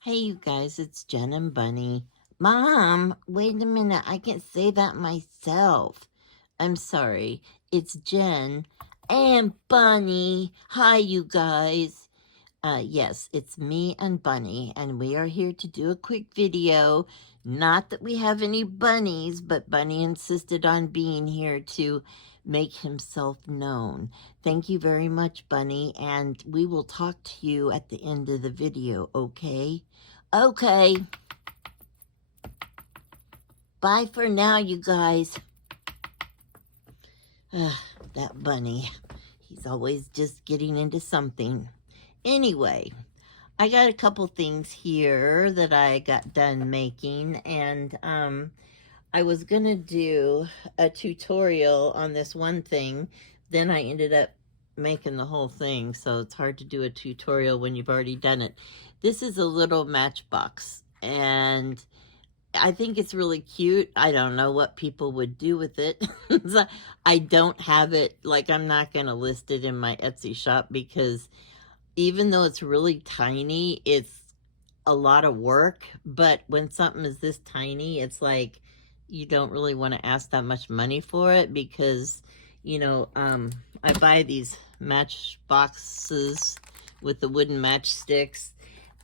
Hey, you guys, it's Jen and Bunny. Mom, wait a minute. I can say that myself. I'm sorry. It's Jen and Bunny. Hi, you guys. Yes, it's me and Bunny, and we are here to do a quick video. Not that we have any bunnies, but Bunny insisted on being here to make himself known. Thank you very much, Bunny, and we will talk to you at the end of the video, okay? Okay. Bye for now, you guys. That Bunny, he's always just getting into something. Anyway, I got a couple things here that I got done making, and I was gonna do a tutorial on this one thing, then I ended up making the whole thing, so it's hard to do a tutorial when you've already done it. This is a little matchbox, and I think it's really cute. I don't know what people would do with it. I don't have it, like I'm not gonna list it in my Etsy shop because even though it's really tiny, it's a lot of work. But when something is this tiny, it's like you don't really want to ask that much money for it because, I buy these match boxes with the wooden matchsticks,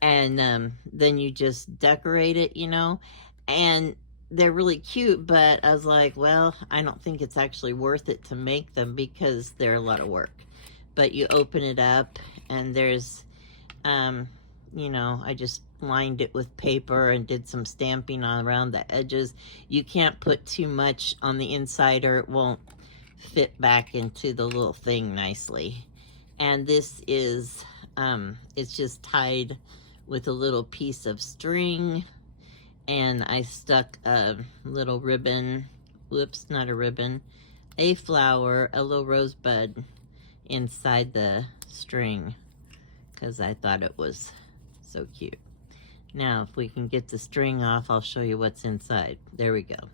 and then you just decorate it, and they're really cute. But I was like, well, I don't think it's actually worth it to make them because they're a lot of work. But you open it up and there's I just lined it with paper and did some stamping on around the edges. You can't put too much on the inside or it won't fit back into the little thing nicely. And this is it's just tied with a little piece of string, and I stuck a little ribbon, whoops, not a ribbon, a flower, a little rosebud inside the string because I thought it was so cute. Now, if we can get the string off, I'll show you what's inside. There we go.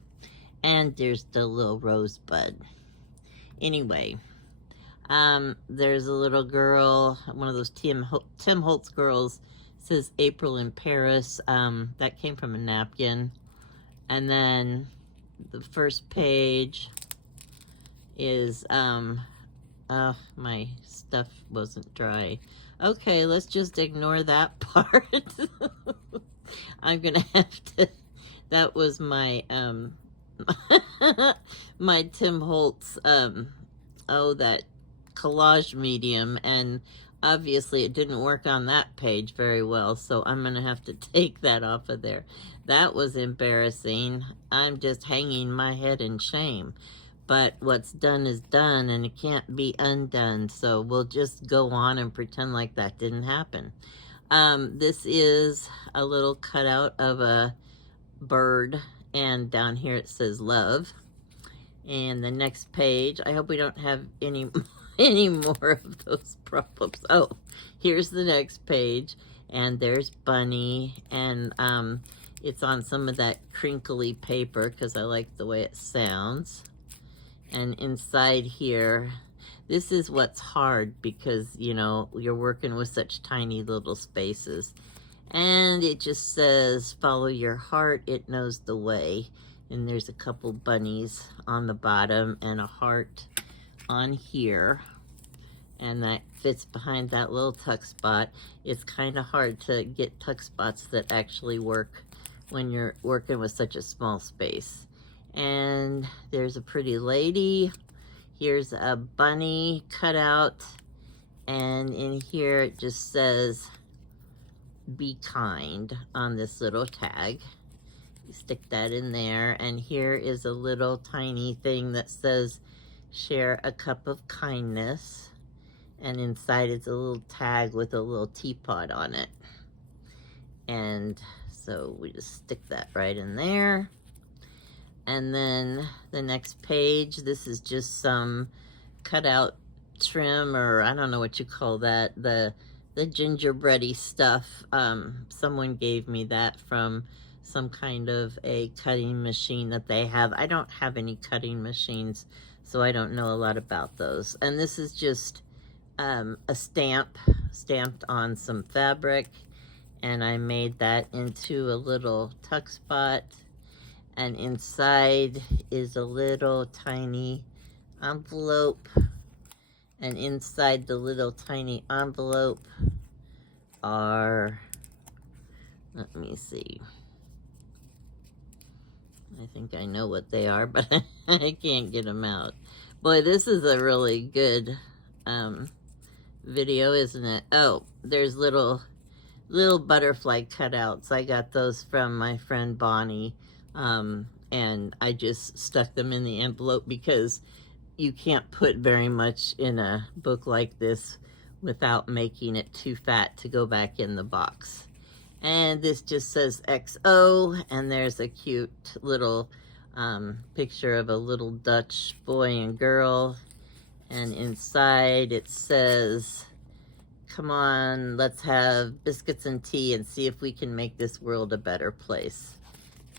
And there's the little rosebud. Anyway, there's a little girl, one of those Tim Holtz girls, says April in Paris. That came from a napkin. And then the first page is, my stuff wasn't dry. Okay, let's just ignore that part. I'm gonna have to, that was my, my Tim Holtz, that collage medium, and obviously it didn't work on that page very well, so I'm gonna have to take that off of there. That was embarrassing. I'm just hanging my head in shame. But what's done is done, and it can't be undone, so we'll just go on and pretend like that didn't happen. This is a little cutout of a bird, and down here it says love. And the next page, I hope we don't have any more of those problems. Oh, here's the next page, and there's Bunny, and it's on some of that crinkly paper because I like the way it sounds. And inside here, this is what's hard because, you're working with such tiny little spaces. And it just says, follow your heart, it knows the way. And there's a couple bunnies on the bottom and a heart on here. And that fits behind that little tuck spot. It's kind of hard to get tuck spots that actually work when you're working with such a small space. And there's a pretty lady. Here's a bunny cutout. And in here it just says, be kind on this little tag. You stick that in there. And here is a little tiny thing that says, share a cup of kindness. And inside it's a little tag with a little teapot on it. And so we just stick that right in there. And then the next page, this is just some cutout trim, or I don't know what you call that, the gingerbready stuff. Someone gave me that from some kind of a cutting machine that they have. I don't have any cutting machines, so I don't know a lot about those. And this is just a stamp stamped on some fabric, and I made that into a little tuck spot, and inside is a little tiny envelope, and inside the little tiny envelope are, let me see, I think I know what they are, but I can't get them out. Boy, this is a really good video, isn't it? Oh, there's little butterfly cutouts. I got those from my friend Bonnie, and I just stuck them in the envelope because you can't put very much in a book like this without making it too fat to go back in the box. And this just says XO, and there's a cute little picture of a little Dutch boy and girl, and inside it says, come on, let's have biscuits and tea and see if we can make this world a better place.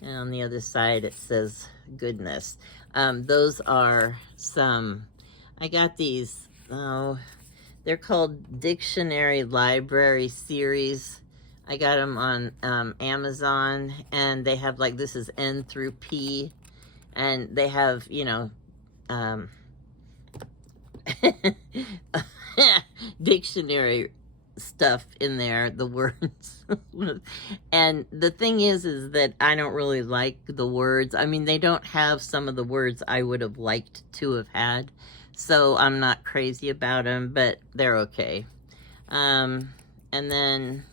And on the other side it says goodness. Those are some, I got these, oh, they're called Dictionary Library Series. I got them on Amazon, and they have, like, this is N through P, and they have, you know, dictionary stuff in there, the words. And the thing is that I don't really like the words. I mean, they don't have some of the words I would have liked to have had, so I'm not crazy about them, but they're okay. And then,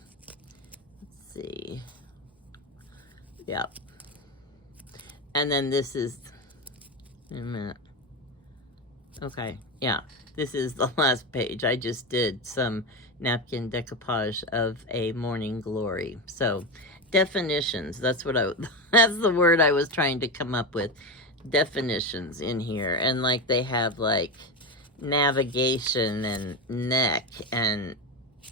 let's see, yep. And then this is, wait a minute. Okay, yeah, this is the last page. I just did some napkin decoupage of a morning glory. So, definitions, that's what that's the word I was trying to come up with. Definitions in here. And like they have like navigation and neck and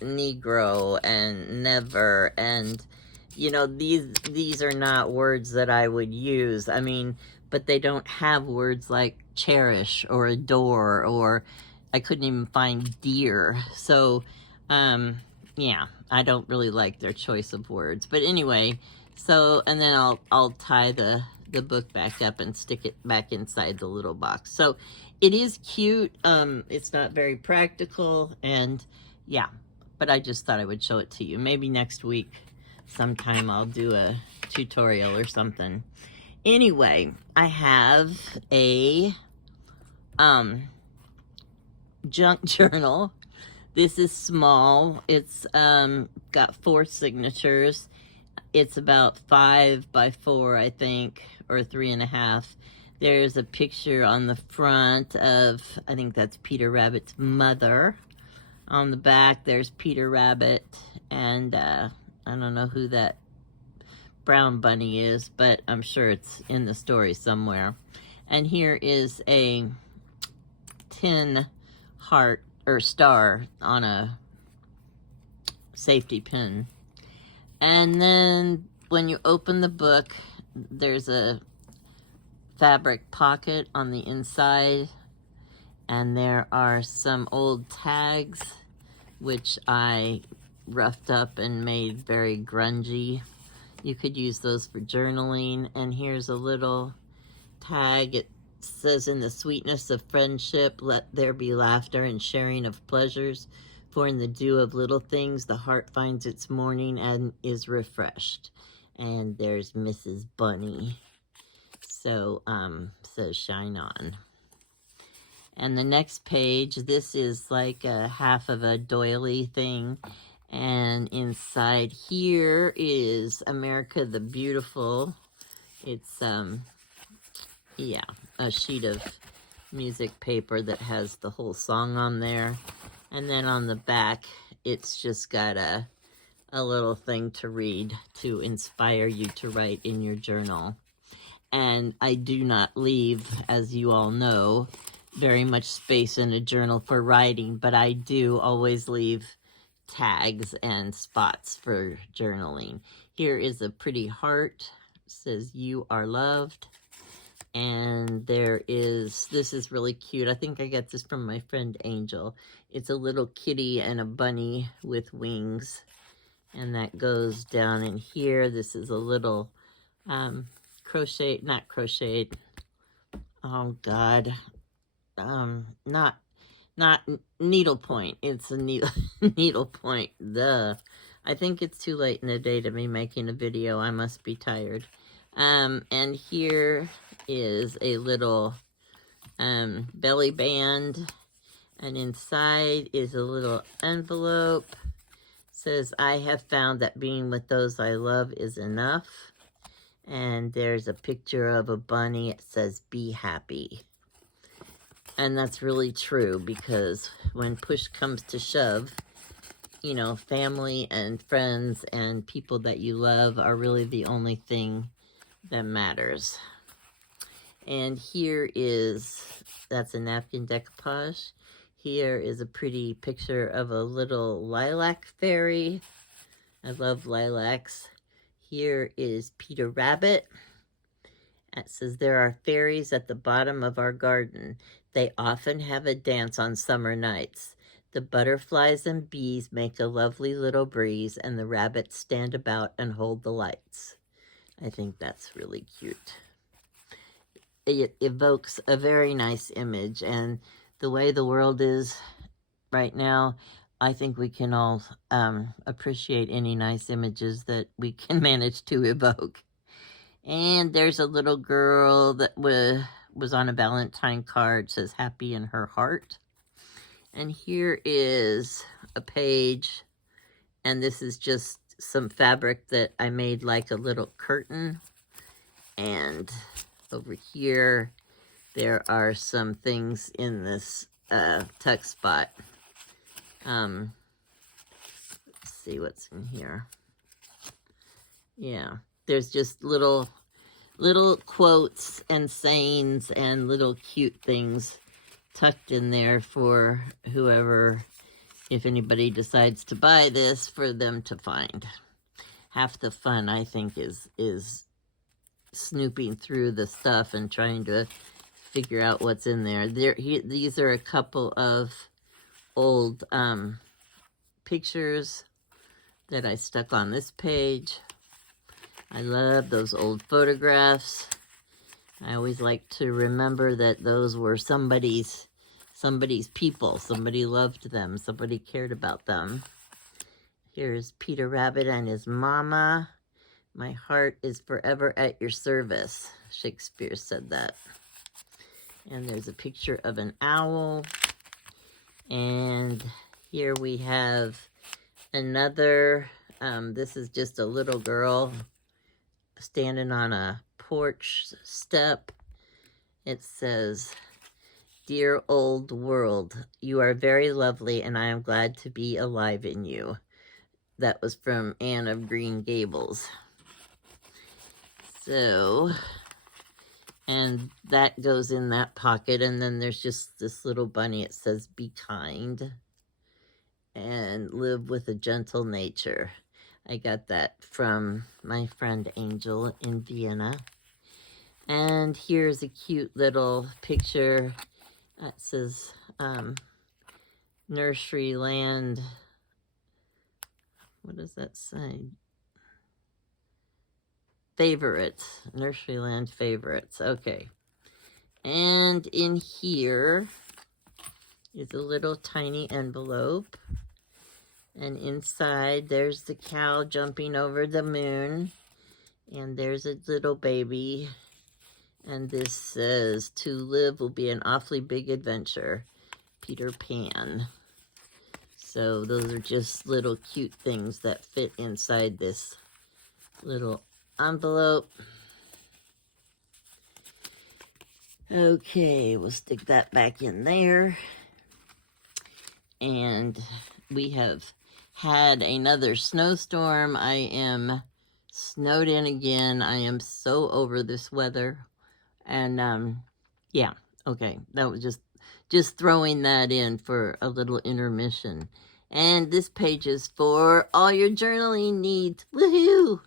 Negro and never, and you know, these are not words that I would use. I mean, but they don't have words like cherish or adore, or I couldn't even find dear. So, yeah, I don't really like their choice of words. But anyway, so, and then I'll tie the book back up and stick it back inside the little box. So it is cute. It's not very practical, and yeah, but I just thought I would show it to you. Maybe next week sometime I'll do a tutorial or something. Anyway, I have a junk journal. This is small. It's got 4 signatures. It's about 5 by 4, I think, or 3.5. There's a picture on the front of, I think that's Peter Rabbit's mother. On the back, there's Peter Rabbit, and I don't know who that brown bunny is, but I'm sure it's in the story somewhere. And here is a tin heart or star on a safety pin. And then when you open the book, there's a fabric pocket on the inside, and there are some old tags which I roughed up and made very grungy. You could use those for journaling. And here's a little tag. It says, in the sweetness of friendship, let there be laughter and sharing of pleasures. For in the dew of little things, the heart finds its morning and is refreshed. And there's Mrs. Bunny. So, says shine on. And the next page, this is like a half of a doily thing. And inside here is America the Beautiful. It's, yeah, a sheet of music paper that has the whole song on there. And then on the back, it's just got a little thing to read to inspire you to write in your journal. And I do not leave, as you all know, very much space in a journal for writing, but I do always leave tags and spots for journaling. Here is a pretty heart. It says, you are loved. And there is, this is really cute. I think I got this from my friend Angel. It's a little kitty and a bunny with wings. And that goes down in here. This is a little crochet, not crocheted. Oh God, not needlepoint. It's a needlepoint. I think it's too late in the day to be making a video. I must be tired. And here is a little belly band, and inside is a little envelope. Says, I have found that being with those I love is enough. And there's a picture of a bunny. It says, be happy. And that's really true, because when push comes to shove, you know, family and friends and people that you love are really the only thing that matters. And here is, that's a napkin decoupage. Here is a pretty picture of a little lilac fairy. I love lilacs. Here is Peter Rabbit. It says, there are fairies at the bottom of our garden. They often have a dance on summer nights. The butterflies and bees make a lovely little breeze, and the rabbits stand about and hold the lights. I think that's really cute. It evokes a very nice image, and the way the world is right now, I think we can all appreciate any nice images that we can manage to evoke. And there's a little girl that was on a Valentine card, says happy in her heart. And here is a page, and this is just some fabric that I made like a little curtain. And over here, there are some things in this tuck spot. Let's see what's in here. Yeah, there's just little quotes and sayings and little cute things tucked in there for whoever, if anybody decides to buy this, for them to find. Half the fun, I think, is snooping through the stuff and trying to figure out what's in there. These are a couple of old pictures that I stuck on this page. I love those old photographs. I always like to remember that those were somebody's people. Somebody loved them. Somebody cared about them. Here's Peter Rabbit and his mama. My heart is forever at your service. Shakespeare said that. And there's a picture of an owl. And here we have another, this is just a little girl standing on a porch step. It says, dear old world, you are very lovely and I am glad to be alive in you. That was from Anne of Green Gables. So, and that goes in that pocket, and then there's just this little bunny. It says, be kind and live with a gentle nature. I got that from my friend Angel in Vienna. And here's a cute little picture that says Nursery Land. What does that say? Favorites. Nurseryland favorites. Okay. And in here is a little tiny envelope. And inside there's the cow jumping over the moon. And there's a little baby. And this says, to live will be an awfully big adventure. Peter Pan. So those are just little cute things that fit inside this little envelope. Okay, we'll stick that back in there. And we have had another snowstorm. I am snowed in again. I am so over this weather. And yeah, okay, that was just throwing that in for a little intermission. And this page is for all your journaling needs. Woohoo!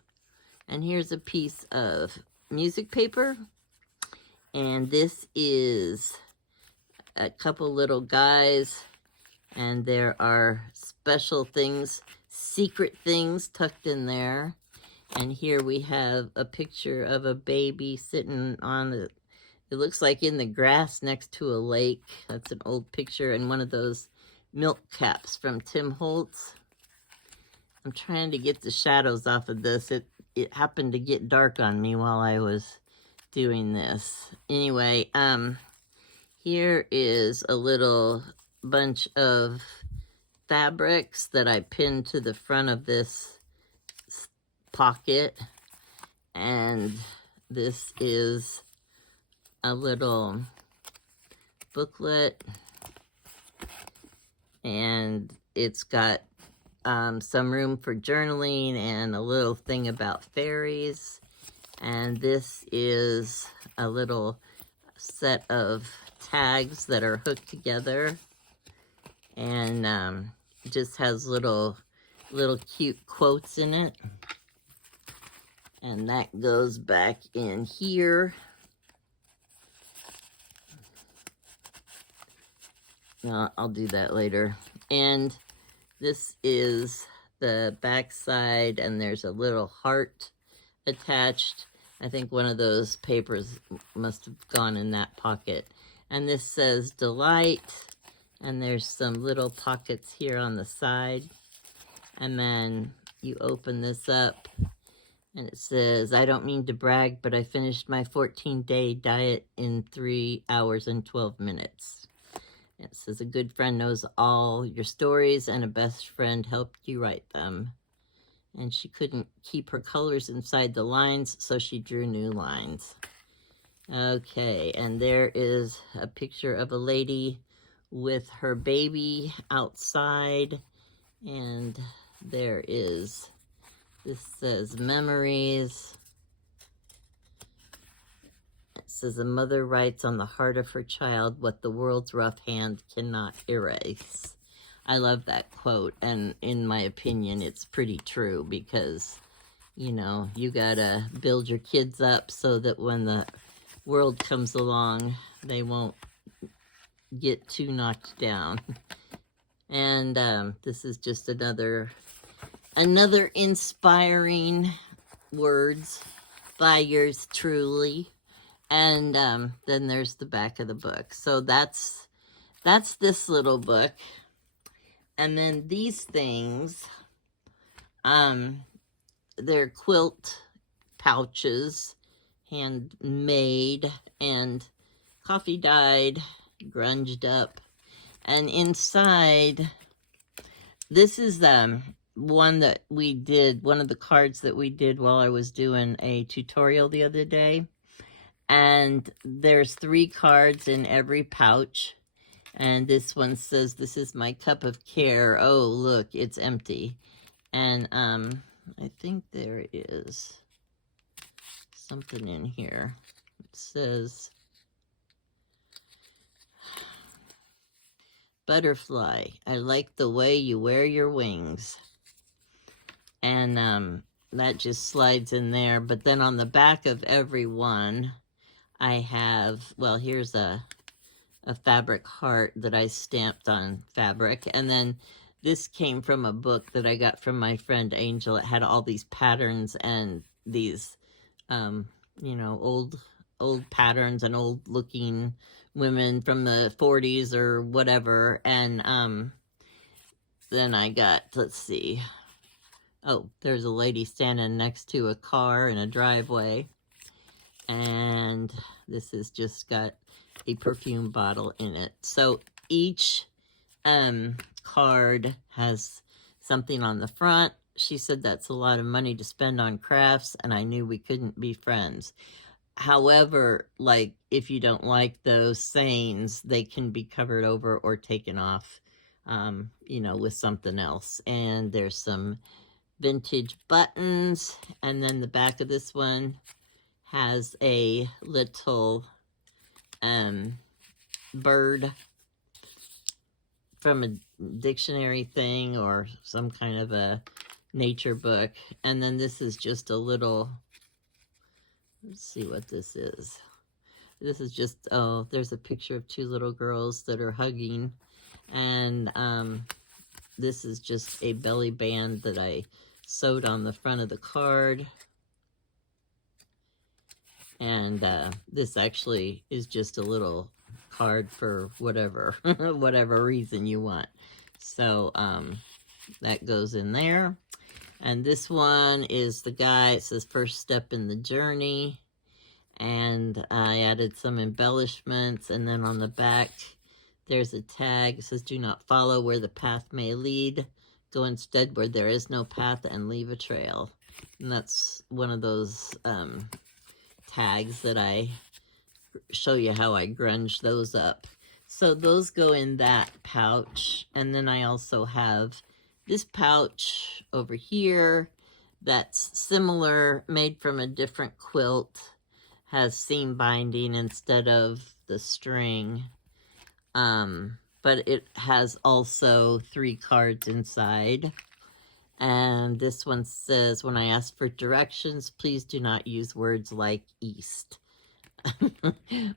And here's a piece of music paper. And this is a couple little guys. And there are special things secret things tucked in there. And here we have a picture of a baby sitting on the, it looks like in the grass next to a lake. That's an old picture, and one of those milk caps from Tim Holtz. I'm trying to get the shadows off of this. It happened to get dark on me while I was doing this. Anyway, here is a little bunch of fabrics that I pinned to the front of this pocket. And this is a little booklet. And it's got some room for journaling and a little thing about fairies. And this is a little set of tags that are hooked together, and just has little cute quotes in it. And that goes back in here. No, I'll do that later. And this is the back side, and there's a little heart attached. I think one of those papers must have gone in that pocket. And this says Delight, and there's some little pockets here on the side. And then you open this up, and it says, I don't mean to brag, but I finished my 14-day diet in 3 hours and 12 minutes. It says, a good friend knows all your stories, and a best friend helped you write them. And she couldn't keep her colors inside the lines, so she drew new lines. Okay, and there is a picture of a lady with her baby outside, and there is, this says memories. It says a mother writes on the heart of her child what the world's rough hand cannot erase. I love that quote, and in my opinion, it's pretty true, because, you know, you gotta build your kids up so that when the world comes along, they won't get too knocked down. And this is just another inspiring words by yours truly. And then there's the back of the book. So that's this little book. And then these things, they're quilt pouches, handmade and coffee dyed, grunged up. And inside, this is one that we did, one of the cards that we did while I was doing a tutorial the other day. And there's 3 cards in every pouch. And this one says, this is my cup of care. Oh, look, it's empty. And I think there is something in here. It says, butterfly, I like the way you wear your wings. And that just slides in there. But then on the back of every one, I have, well, here's a fabric heart that I stamped on fabric. And then this came from a book that I got from my friend Angel. It had all these patterns and these, you know, old patterns and old looking women from the 40s or whatever. And then I got, let's see. Oh, there's a lady standing next to a car in a driveway. And this has just got a perfume bottle in it. So each card has something on the front. She said that's a lot of money to spend on crafts, and I knew we couldn't be friends. However, like, if you don't like those sayings, they can be covered over or taken off, you know, with something else. And there's some vintage buttons, and then the back of this one has a little bird from a dictionary thing or some kind of a nature book. And then this is just a little, let's see what this is. This is just, oh, there's a picture of 2 little girls that are hugging. And this is just a belly band that I sewed on the front of the card. And this actually is just a little card for whatever, whatever reason you want. So that goes in there. And this one is the guy, it says first step in the journey. And I added some embellishments. And then on the back, there's a tag. It says, do not follow where the path may lead. Go instead where there is no path and leave a trail. And that's one of those tags that I show you how I grunge those up. So those go in that pouch. And then I also have this pouch over here that's similar, made from a different quilt, has seam binding instead of the string. But it has also 3 cards inside. And this one says, when I ask for directions, please do not use words like east.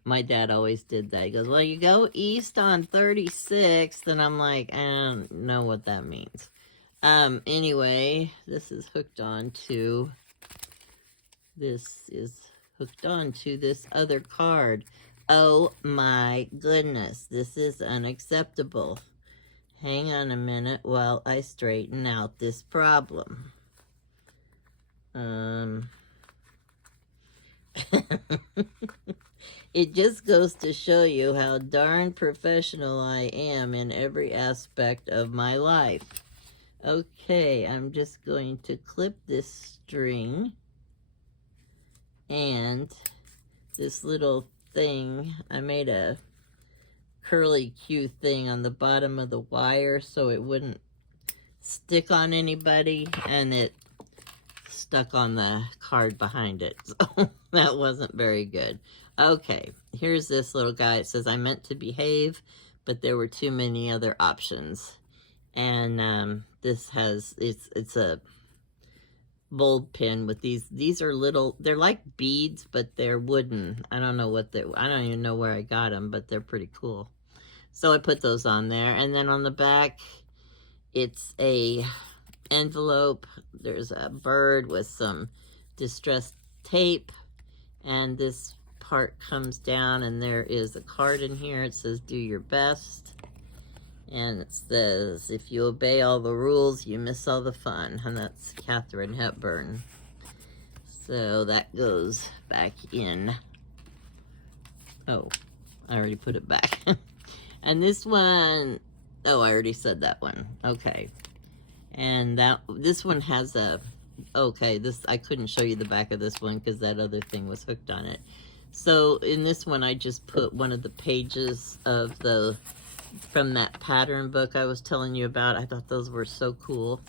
My dad always did that. He goes, well, you go east on 36th. And I'm like, I don't know what that means. Anyway, this is hooked on to this other card. Oh my goodness, this is unacceptable. Hang on a minute while I straighten out this problem. It just goes to show you how darn professional I am in every aspect of my life. Okay, I'm just going to clip this string and this little thing. I made a curly Q thing on the bottom of the wire so it wouldn't stick on anybody, and it stuck on the card behind it. So that wasn't very good. Okay, here's this little guy. It says, I meant to behave, but there were too many other options. And this has, it's a bulb pin with these are little, they're like beads, but they're wooden. I don't even know where I got them, but they're pretty cool. So I put those on there. And then on the back, it's a envelope. There's a bird with some distressed tape, and this part comes down, and there is a card in here. It says, do your best. And it says, if you obey all the rules, you miss all the fun. And that's Katharine Hepburn. So that goes back in. Oh, I already put it back. And this one, oh, I already said that one. Okay. And this one has a, okay, I couldn't show you the back of this one because that other thing was hooked on it. So in this one, I just put one of the pages of from that pattern book I was telling you about. I thought those were so cool.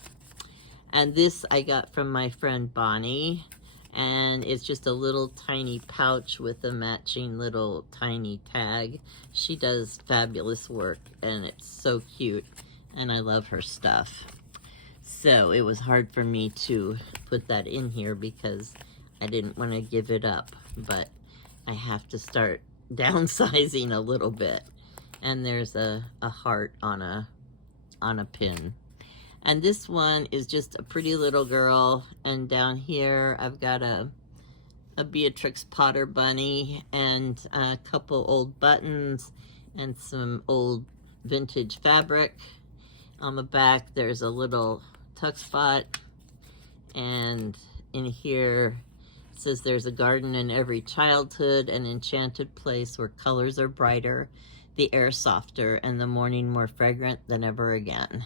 And this I got from my friend Bonnie, and it's just a little tiny pouch with a matching little tiny tag. She does fabulous work, and it's so cute, and I love her stuff. So it was hard for me to put that in here because I didn't want to give it up, but I have to start downsizing a little bit. And there's a heart on a pin. And this one is just a pretty little girl. And down here I've got a Beatrix Potter bunny and a couple old buttons and some old vintage fabric. On the back there's a little tuck spot, and in here it says there's a garden in every childhood, an enchanted place where colors are brighter, the air softer, and the morning more fragrant than ever again.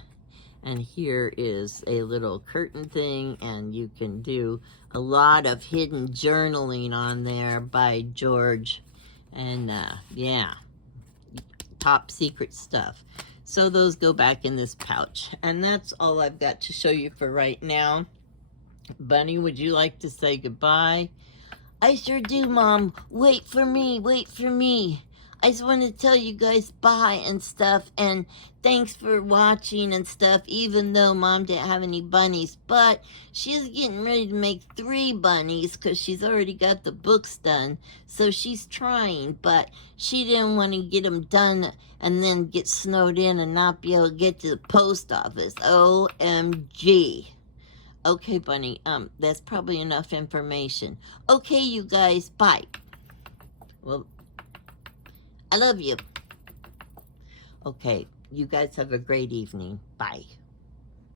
And here is a little curtain thing, and you can do a lot of hidden journaling on there by George. And yeah, top secret stuff. So those go back in this pouch. And that's all I've got to show you for right now. Bunny, would you like to say goodbye? I sure do, Mom. Wait for me, wait for me. I just want to tell you guys bye and stuff, and thanks for watching and stuff, even though Mom didn't have any bunnies. But she's getting ready to make 3 bunnies because she's already got the books done. So she's trying, but she didn't want to get them done and then get snowed in and not be able to get to the post office. OMG. Okay, Bunny, that's probably enough information. Okay, you guys, bye. Well, I love you. Okay, you guys have a great evening. Bye.